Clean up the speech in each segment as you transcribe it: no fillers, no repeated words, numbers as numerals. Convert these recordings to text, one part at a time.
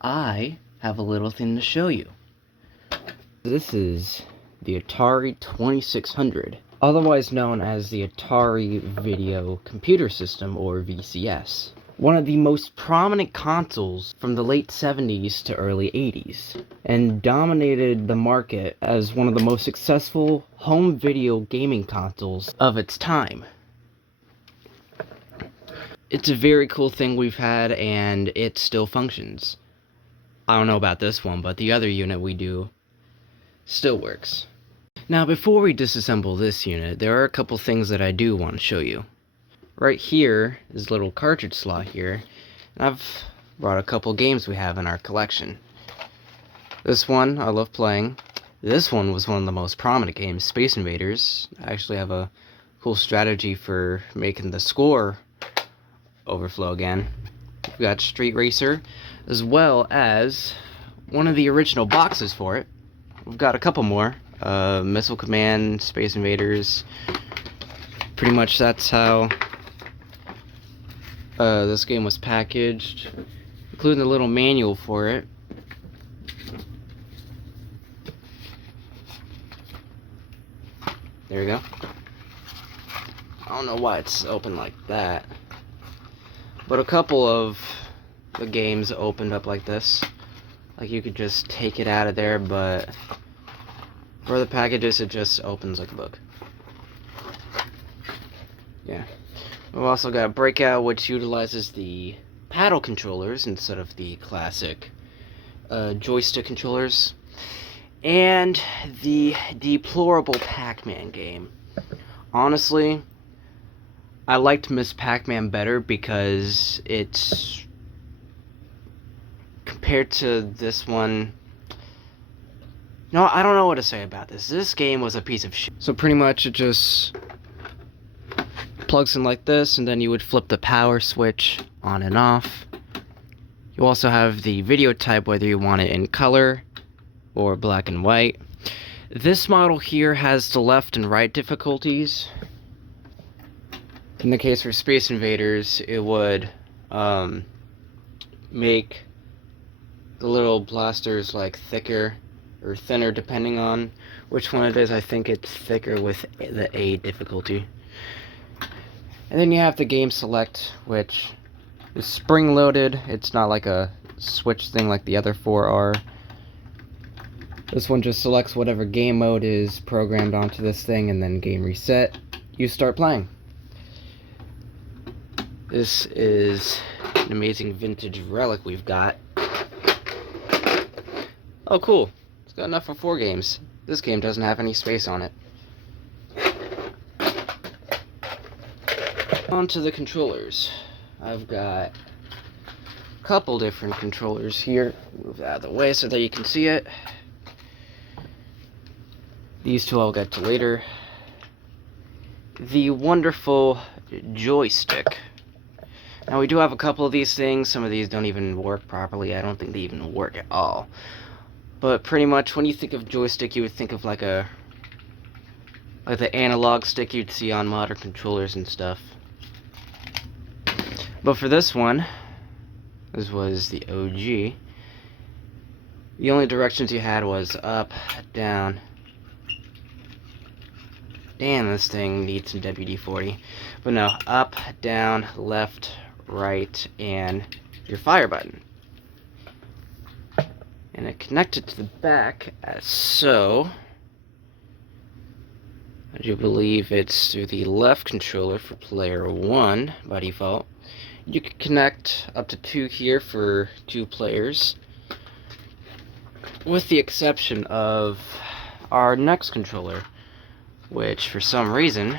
I have a little thing to show you. This is the Atari 2600, otherwise known as the Atari Video Computer System, or VCS. One of the most prominent consoles from the late 70s to early 80s, and dominated the market as one of the most successful home video gaming consoles of its time. It's a very cool thing we've had, and it still functions. I don't know about this one, but the other unit we do still works. Now, before we disassemble this unit, there are a couple things that I do want to show you. Right here is a little cartridge slot here, and I've brought a couple games we have in our collection. This one I love playing. This one was one of the most prominent games, Space Invaders. I actually have a cool strategy for making the score overflow again. We've got Street Racer, as well as one of the original boxes for it. We've got a couple more. Missile Command, Space Invaders. Pretty much that's how this game was packaged, including the little manual for it. There we go. I don't know why it's open like that, but a couple of the games opened up like this. Like, you could just take it out of there, but for the packages it just opens like a book. Yeah. We've also got Breakout, which utilizes the paddle controllers instead of the classic joystick controllers. And the deplorable Pac-Man game. Honestly, I liked Miss Pac-Man better because it's, compared to this one, no, I don't know what to say about this. This game was a piece of shit. So pretty much it just plugs in like this, and then you would flip the power switch on and off. You also have the video type, whether you want it in color or black and white. This model here has the left and right difficulties. In the case for Space Invaders, it would make the little blasters like thicker or thinner depending on which one it is. I think it's thicker with the A difficulty. And then you have the game select, which is spring-loaded. It's not like a switch thing like the other four are. This one just selects whatever game mode is programmed onto this thing, and then game reset. You start playing. This is an amazing vintage relic we've got. Oh, cool. It's got enough for 4 games. This game doesn't have any space on it. On to the controllers. I've got a couple different controllers here. Move out of the way so that you can see it. These two I'll get to later. The wonderful joystick. Now, we do have a couple of these things. Some of these don't even work properly. I don't think they even work at all. But pretty much when you think of joystick, you would think of like the analog stick you'd see on modern controllers and stuff. But for this one, this was the OG, the only directions you had was up, down. Damn, this thing needs some WD-40. But no, up, down, left, right, and your fire button. And it connected to the back as so. I do believe it's through the left controller for player 1 by default. You can connect up to 2 here for 2 players, with the exception of our next controller, which for some reason,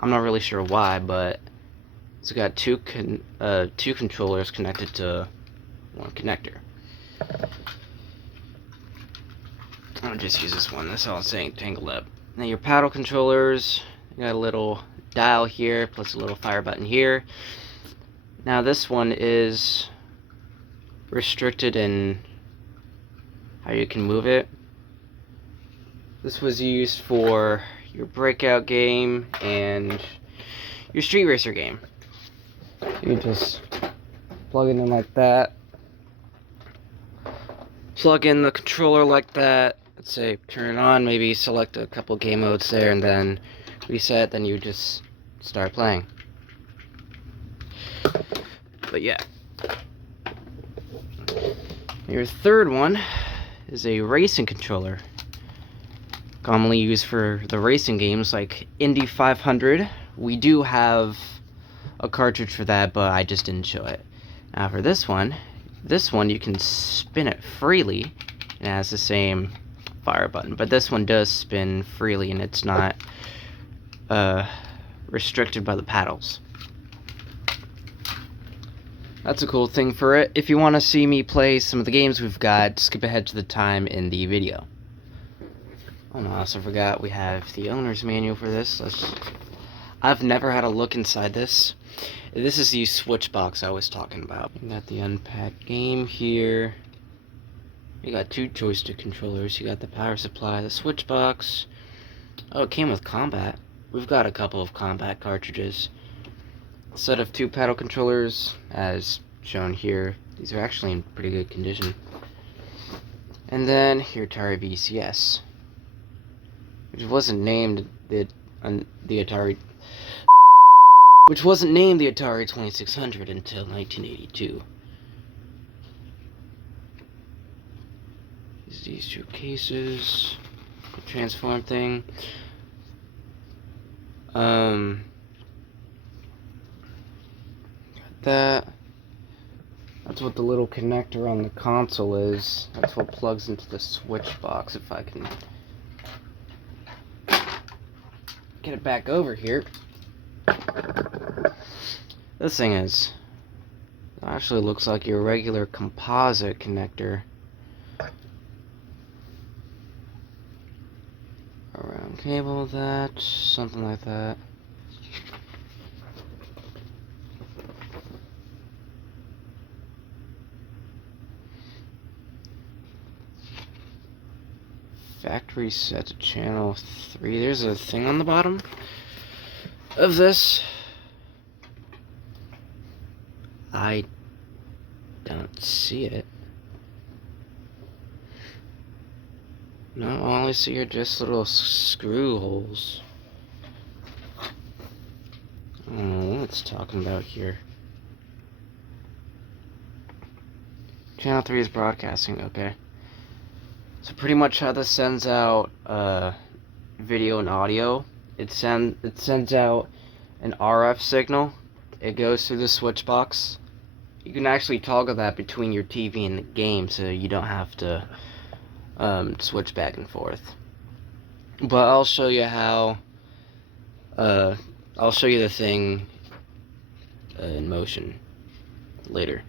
I'm not really sure why, but it's got two controllers connected to one connector. I'll just use this one. That's all I'm saying, tangled up. Now your paddle controllers, you got a little dial here, plus a little fire button here. Now this one is restricted in how you can move it. This was used for your Breakout game and your Street Racer game. You just plug it in like that. plug in the controller like that. Let's say turn it on, maybe select a couple game modes there, and then reset, then you just start playing. But yeah. Your third one is a racing controller, commonly used for the racing games like Indy 500. We do have a cartridge for that, but I just didn't show it. Now for this one you can spin it freely, and it has the same fire button, but this one does spin freely and it's not restricted by the paddles. That's a cool thing for it. If you want to see me play some of the games we've got, skip ahead to the time in the video. Oh no, I also forgot we have the owner's manual for this. I've never had a look inside this. This is the switch box I was talking about. You got the unpacked game here. You got two joystick controllers. You got the power supply, the switch box. Oh, it came with combat. We've got a couple of combat cartridges. Set of two paddle controllers, as shown here. These are actually in pretty good condition. And then your Atari VCS, which wasn't named the Atari, which wasn't named the Atari 2600 until 1982. These two cases, the transform thing. That's what the little connector on the console is. That's what plugs into the switch box. If I can get it back over here. This thing actually looks like your regular composite connector. Around cable, something like that. Factory set to channel 3. There's a thing on the bottom of this. I don't see it. No, all I only see are just little screw holes. I don't know what it's talking about here. Channel 3 is broadcasting, okay. So pretty much how this sends out video and audio, it sends out an RF signal. It goes through the switch box. You can actually toggle that between your TV and the game, so you don't have to switch back and forth. But I'll show you how. I'll show you the thing in motion later.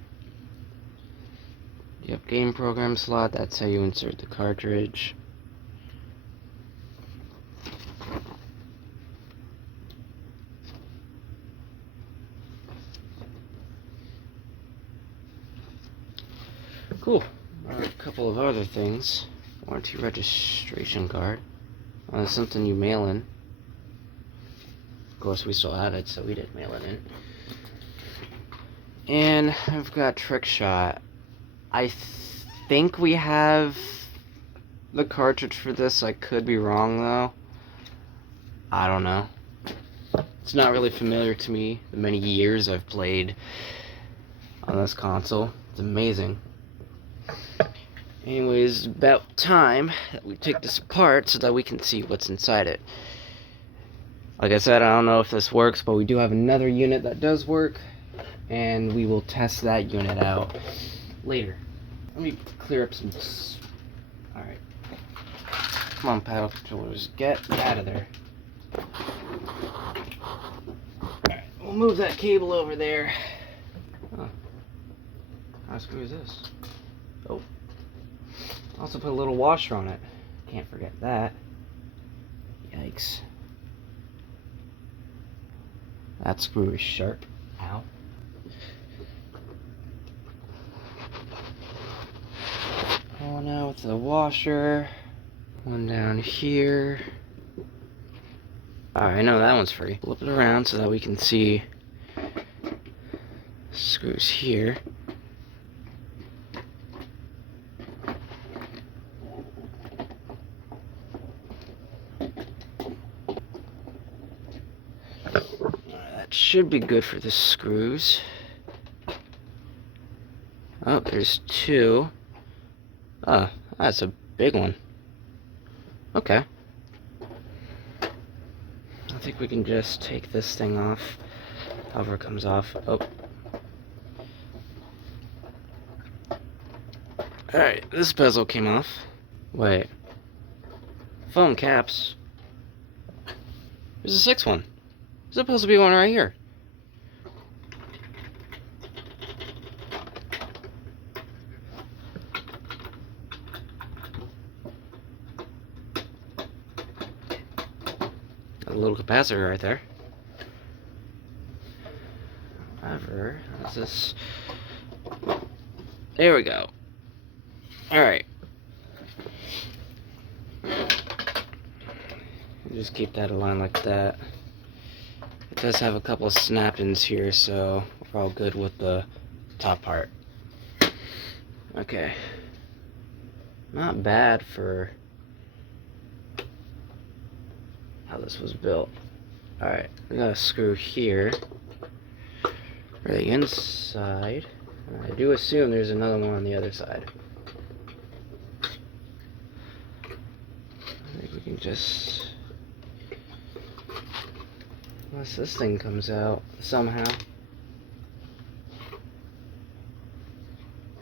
You have game program slot. That's how you insert the cartridge. Cool. A couple of other things. Warranty registration card. Something you mail in. Of course, we still had it, so we did mail it in. And I've got Trick Shot. I think we have the cartridge for this. I could be wrong, though. I don't know. It's not really familiar to me. The many years I've played on this console. It's amazing. Anyways, about time that we take this apart so that we can see what's inside it. Like I said, I don't know if this works, but we do have another unit that does work, and we will test that unit out later. Let me clear up some. Alright. Come on, paddle controllers. Get out of there. Alright, we'll move that cable over there. Huh. How screw is this? Oh. Also put a little washer on it. Can't forget that. Yikes. That screw is sharp. Ow. One out with the washer. One down here. Alright, I know that one's free. Flip it around so that we can see screws here. should be good for the screws. Oh, there's two. Oh, that's a big one. Okay. I think we can just take this thing off. Cover comes off. Oh. Alright, this bezel came off. Wait. Foam caps. There's a sixth one. There's supposed to be one right here. A little capacitor right there. However, how's this? There we go. Alright. Just keep that aligned like that. It does have a couple of snap-ins here, so we're all good with the top part. Okay. Not bad for how this was built. Alright, we got a screw here for the inside. And I do assume there's another one on the other side. I think we can just... Unless this thing comes out somehow.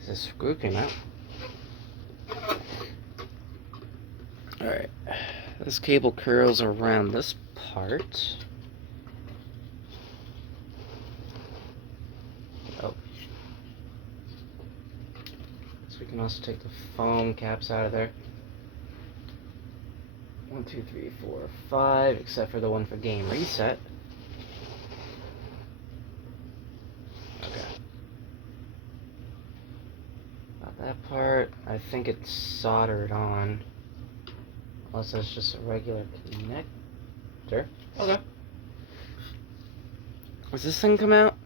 This screw came out. Alright. This cable curls around this part. Oh. So we can also take the foam caps out of there. 1, 2, 3, 4, 5, except for the one for game reset. That part, I think it's soldered on. Unless that's just a regular connector. Okay. Does this thing come out?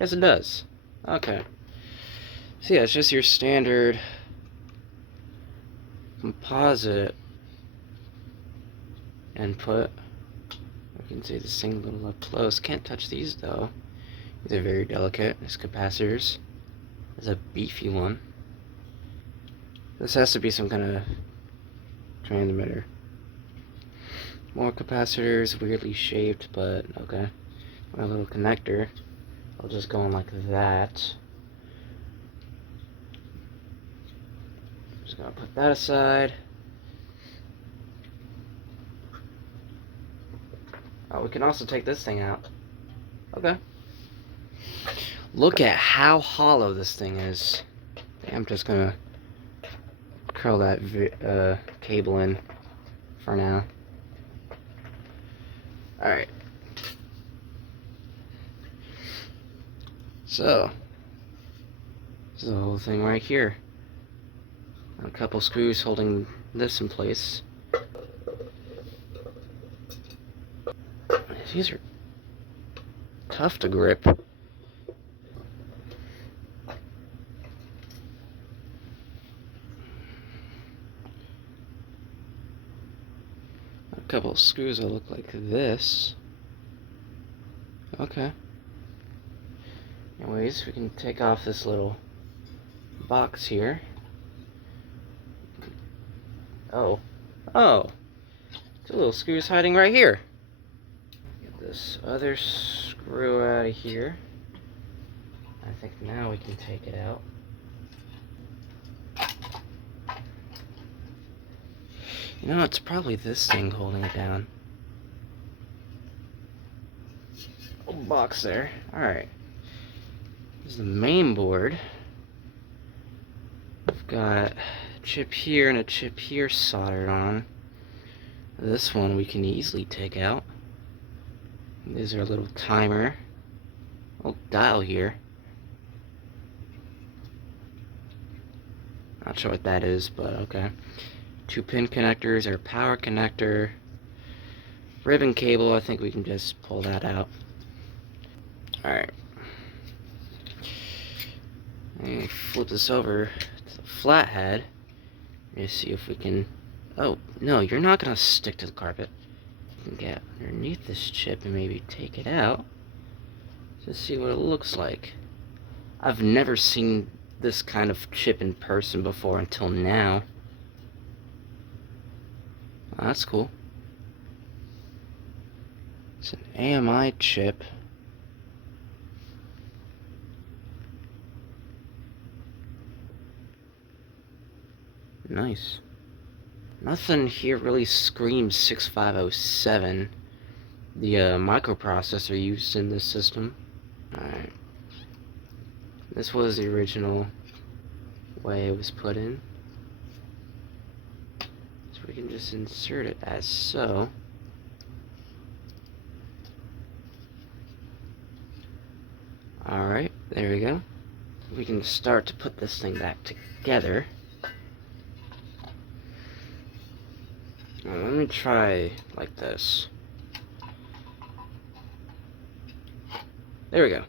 Yes, it does. Okay. So yeah, it's just your standard composite input. You can see this thing a little up close. Can't touch these though. These are very delicate. These capacitors. There's a beefy one. This has to be some kind of transmitter. More capacitors, weirdly shaped, but okay. My little connector. I'll just go in like that. Just gonna put that aside. Oh, we can also take this thing out. Okay. Look at how hollow this thing is. I'm just gonna curl that cable in for now. Alright. So, this is the whole thing right here. A couple screws holding this in place. These are tough to grip. A couple of screws that look like this. Okay. Anyways, we can take off this little box here. Oh. Oh! Two little screws hiding right here. Get this other screw out of here. I think now we can take it out. You know, it's probably this thing holding it down. Little box there. Alright. This is the main board. We've got a chip here and a chip here soldered on. This one we can easily take out. There's our little timer. Little dial here. Not sure what that is, but okay. 2-pin connectors, our power connector. Ribbon cable, I think we can just pull that out. Alright. Let me flip this over to the flathead. Let me see if we can... Oh, no, you're not going to stick to the carpet. can get underneath this chip and maybe take it out to see what it looks like. I've never seen this kind of chip in person before until now. Oh, that's cool. It's an AMI chip. Nice. Nothing here really screams 6507, the microprocessor used in this system. Alright. This was the original way it was put in. So we can just insert it as so. Alright, there we go. We can start to put this thing back together. Now, let me try like this. There we go.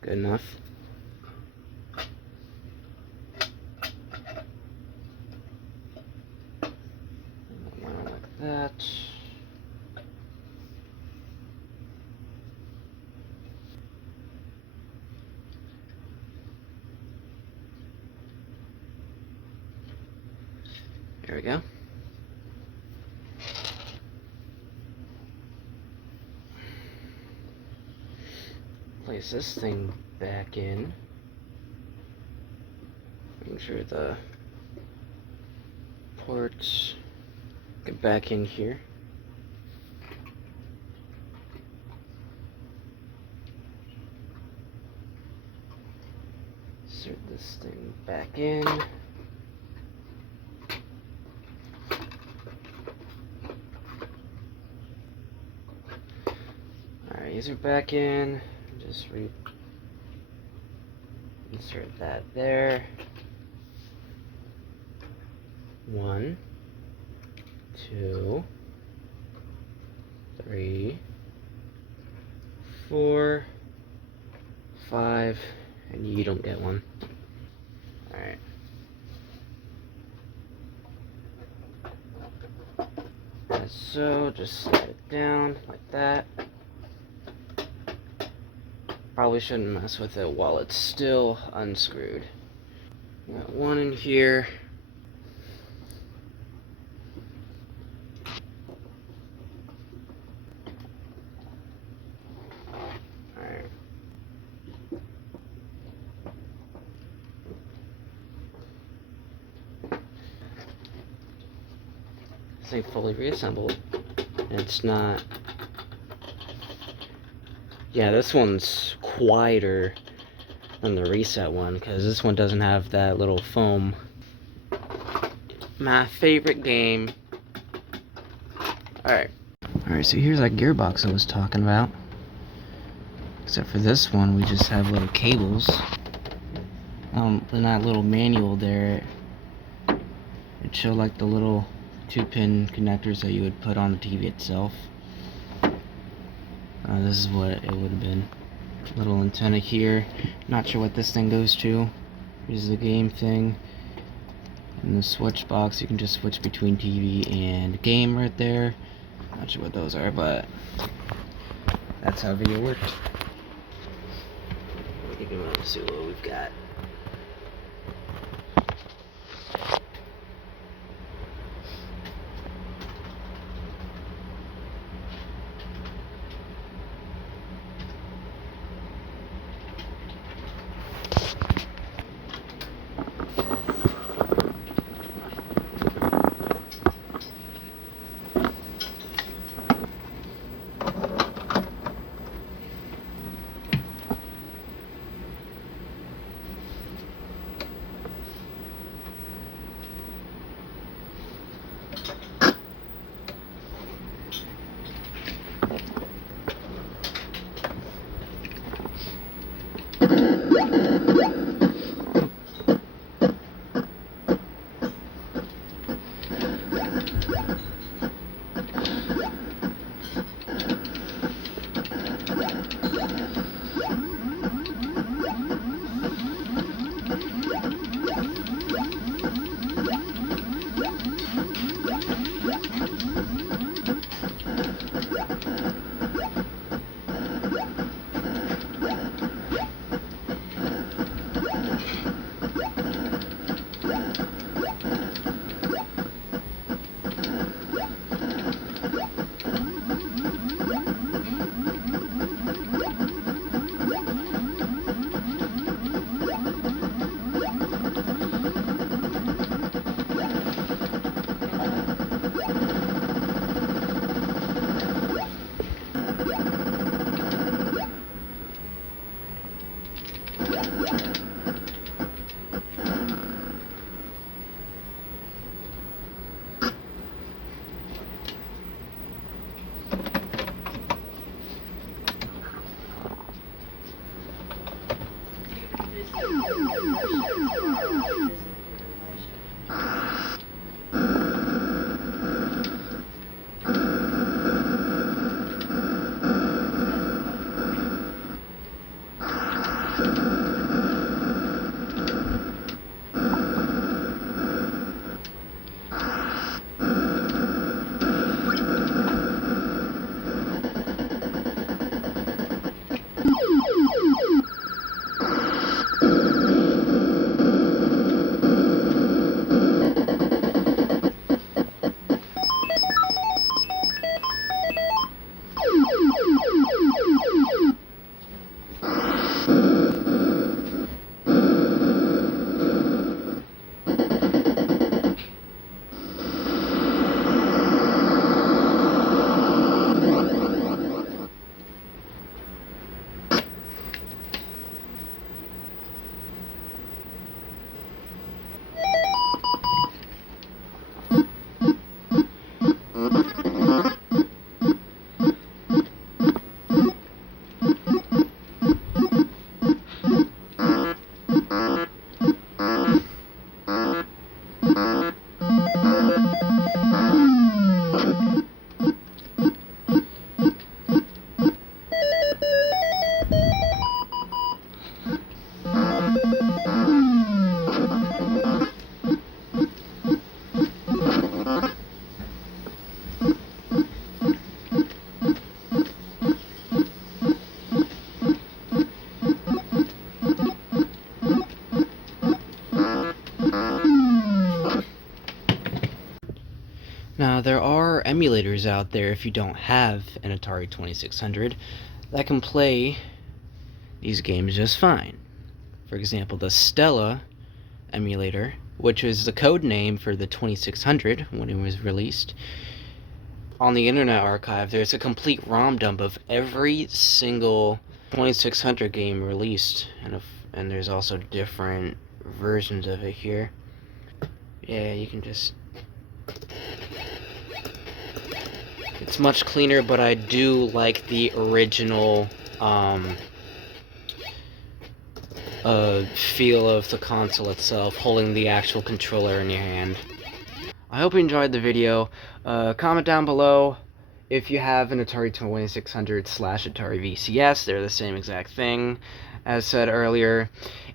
Good enough. Like that. There we go. Place this thing back in. Make sure the ports get back in here. Insert this thing back in. Alright, these are back in. Just insert that there. 1, 2, 3, 4, 5, and you don't get one. Alright. As so, just slide it down like that. Probably shouldn't mess with it while it's still unscrewed. Got one in here. Alright. This thing fully reassembled. It's not. Yeah, this one's quieter than the reset one because this one doesn't have that little foam. My favorite game. Alright, so here's that gearbox I was talking about. Except for this one, we just have little cables. In that little manual there, it showed like the little 2-pin connectors that you would put on the TV itself. This is what it would have been. Little antenna here. Not sure what this thing goes to. Here's the game thing. And the switch box, you can just switch between TV and game right there. Not sure what those are, but that's how video worked. Let's see what we've got. emulators out there if you don't have an Atari 2600 that can play these games just fine. For example, the Stella emulator, which is the code name for the 2600 when it was released. On the Internet Archive, there's a complete ROM dump of every single 2600 game released, and there's also different versions of it here. Yeah, you can just... It's much cleaner, but I do like the original feel of the console itself, holding the actual controller in your hand. I hope you enjoyed the video. Comment down below if you have an Atari 2600/Atari VCS. They're the same exact thing as said earlier.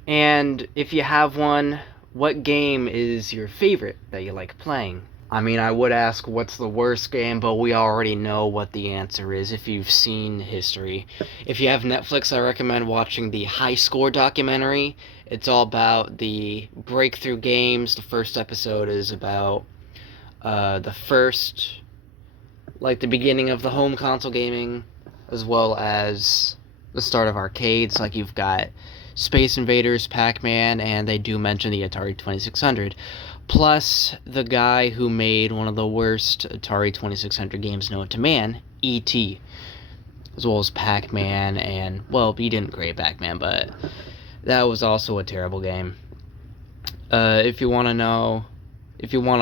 And if you have one, what game is your favorite that you like playing? I mean, I would ask what's the worst game, but we already know what the answer is if you've seen history. If you have Netflix, I recommend watching the High Score documentary. It's all about the breakthrough games. The first episode is about the beginning of the home console gaming, as well as the start of arcades. Like, you've got Space Invaders, Pac-Man, and they do mention the Atari 2600. Plus, the guy who made one of the worst Atari 2600 games known to man, E.T., as well as Pac-Man, and, well, he didn't create Pac-Man, but that was also a terrible game. If you want to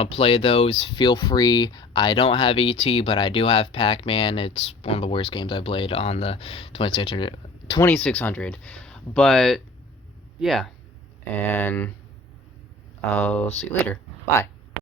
play those, feel free. I don't have E.T., but I do have Pac-Man. It's one of the worst games I played on the 2600. But, yeah. And I'll see you later. Bye.